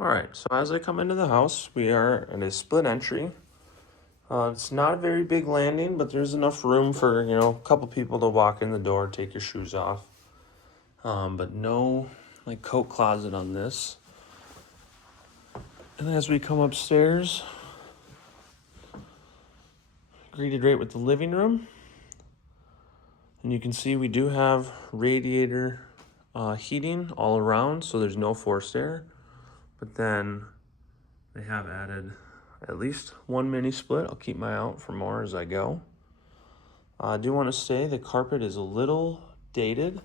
All right, so as I come into the house, we are at a split entry. It's not a very big landing, but there's enough room for, a couple people to walk in the door, take your shoes off. But no, like, coat closet on this. And as we come upstairs, greeted right with the living room. And you can see we do have radiator heating all around, so there's no forced air. But then they have added at least one mini split. I'll keep my eye out for more as I go. I do want to say the carpet is a little dated.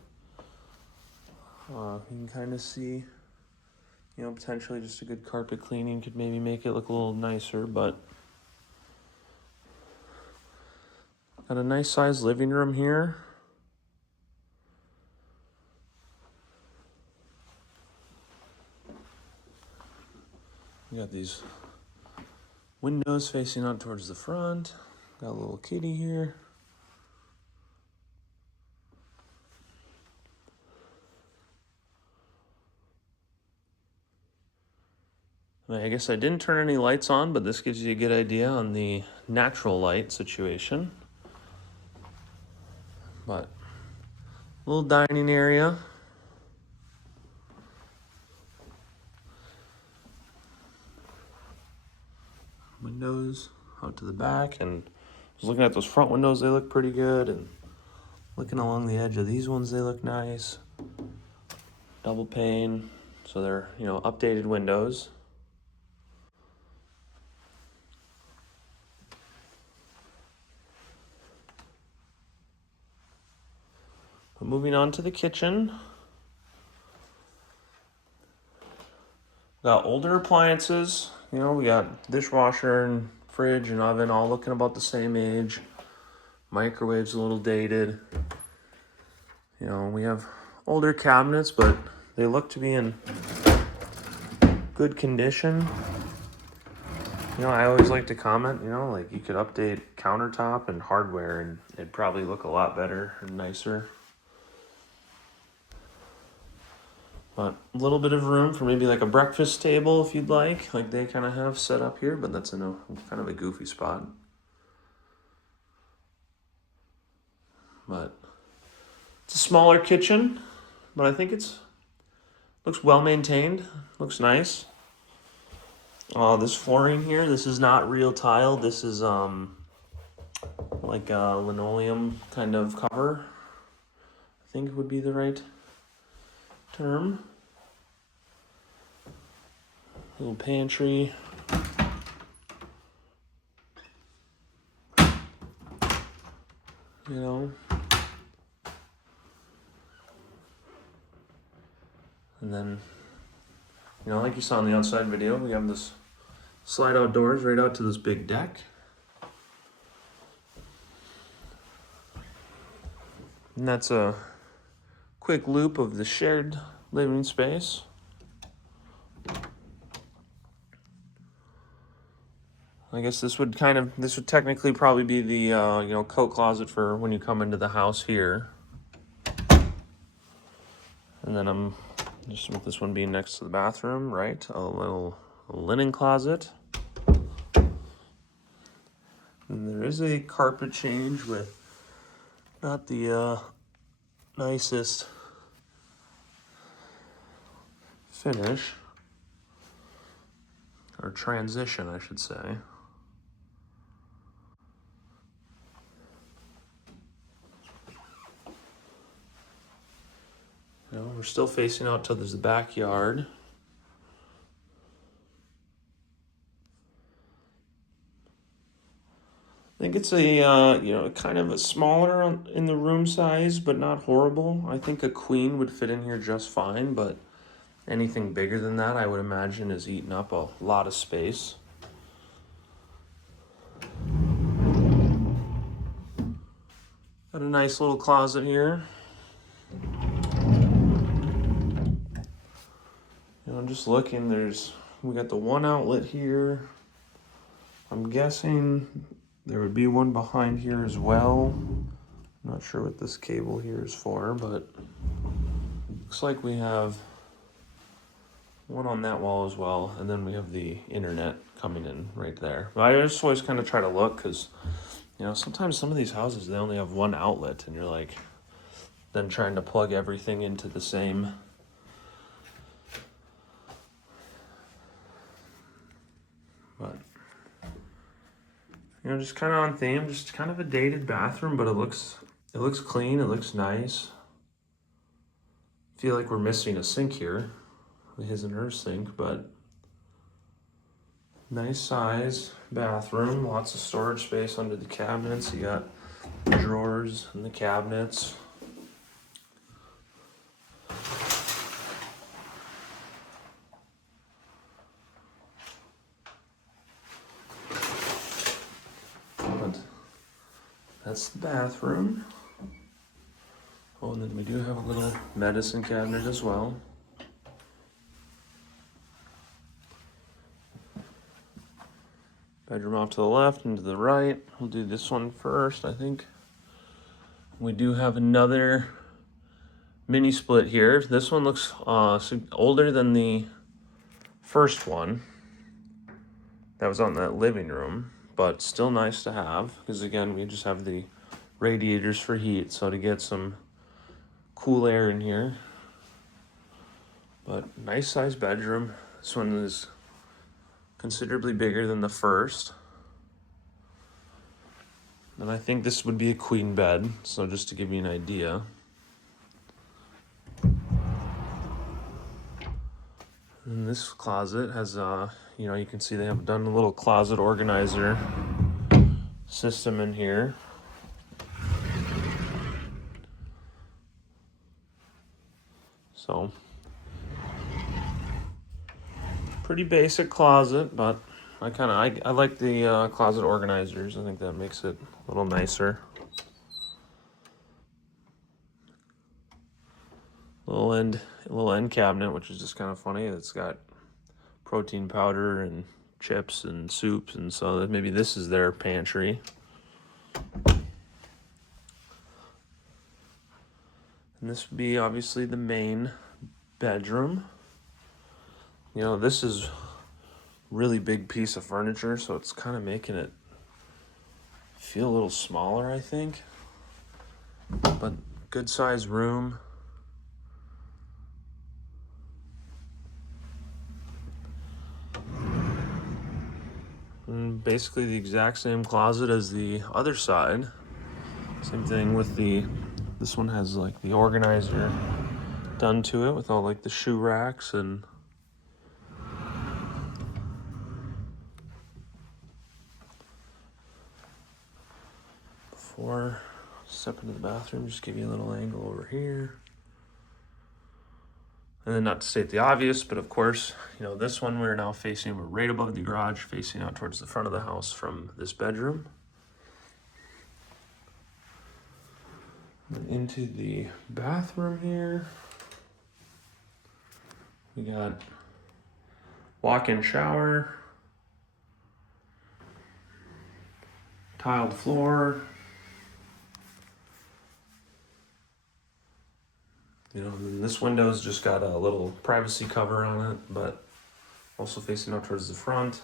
You can kind of see, potentially just a good carpet cleaning could maybe make it look a little nicer, but got a nice sized living room here. We got these windows facing out towards the front. Got a little kitty here. And I guess I didn't turn any lights on, but this gives you a good idea on the natural light situation. But little dining area. Windows out to the back, and I was looking at those front windows, they look pretty good, and looking along the edge of these ones, they look nice. Double pane, so they're, updated windows. But moving on to the kitchen. Got older appliances, we got dishwasher and fridge and oven all looking about the same age. Microwave's a little dated. We have older cabinets, but they look to be in good condition. I always like to comment, like you could update countertop and hardware and it'd probably look a lot better and nicer. But a little bit of room for maybe like a breakfast table if you'd like they kind of have set up here, but that's in a kind of a goofy spot. But it's a smaller kitchen, but I think looks well maintained, looks nice. This flooring here, this is not real tile. This is like a linoleum kind of cover. I think it would be the right term. Little pantry. And then, like you saw in the outside video, we have this slide out doors right out to this big deck. And that's a quick loop of the shared living space. I guess this would technically probably be the, coat closet for when you come into the house here. And then I'm just with this one being next to the bathroom, right? A little linen closet. And there is a carpet change with not the nicest finish, or transition, I should say. We're still facing out to the backyard. I think it's a, kind of a smaller in the room size, but not horrible. I think a queen would fit in here just fine, but anything bigger than that, I would imagine, is eating up a lot of space. Got a nice little closet here. I'm just looking, we got the one outlet here. I'm guessing there would be one behind here as well. I'm not sure what this cable here is for, but looks like we have one on that wall as well, and then we have the internet coming in right there. But I just always kind of try to look because, you know, sometimes some of these houses they only have one outlet, and you're like, then trying to plug everything into the same. But you know, just kind of on theme, just kind of a dated bathroom, but it looks clean, it looks nice. Feel like we're missing a sink here, his and her sink, but nice size bathroom, lots of storage space under the cabinets. You got drawers in the cabinets. But that's the bathroom. Oh, and then we do have a little medicine cabinet as well. Bedroom off to the left and to the right. We'll do this one first, I think. We do have another mini split here. This one looks older than the first one that was on that living room, but still nice to have because again, we just have the radiators for heat, so to get some cool air in here. But nice size bedroom. This one is considerably bigger than the first. And I think this would be a queen bed, so just to give you an idea. And this closet has, you know, you can see they have done a little closet organizer system in here. So, pretty basic closet, but I like the closet organizers. I think that makes it a little nicer. Little end cabinet, which is just kind of funny. It's got protein powder and chips and soups, and so that maybe this is their pantry. And this would be obviously the main bedroom. You know, this is really big piece of furniture, so it's kind of making it feel a little smaller, I think. But good size room. And basically the exact same closet as the other side. Same thing with this one has like the organizer done to it with all like the shoe racks and before step into the bathroom, just give you a little angle over here. And then not to state the obvious, but of course, you know, this one we're right above the garage, facing out towards the front of the house from this bedroom. And into the bathroom here. We got walk-in shower, tiled floor. You know, this window's just got a little privacy cover on it, but also facing out towards the front.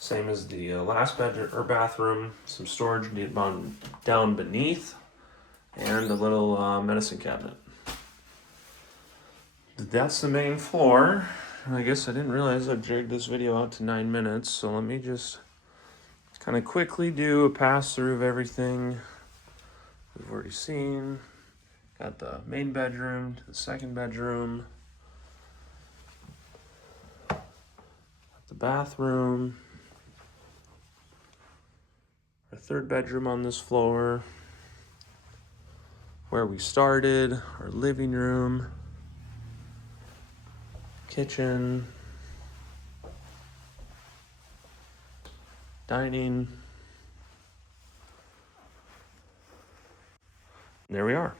Same as the last bedroom or bathroom. Some storage down beneath, and a little medicine cabinet. That's the main floor. I guess I didn't realize I dragged this video out to 9 minutes, so let me just kind of quickly do a pass through of everything we've already seen. Got the main bedroom to the second bedroom. Got the bathroom. Our third bedroom on this floor. Where we started, our living room. Kitchen. Dining. There we are.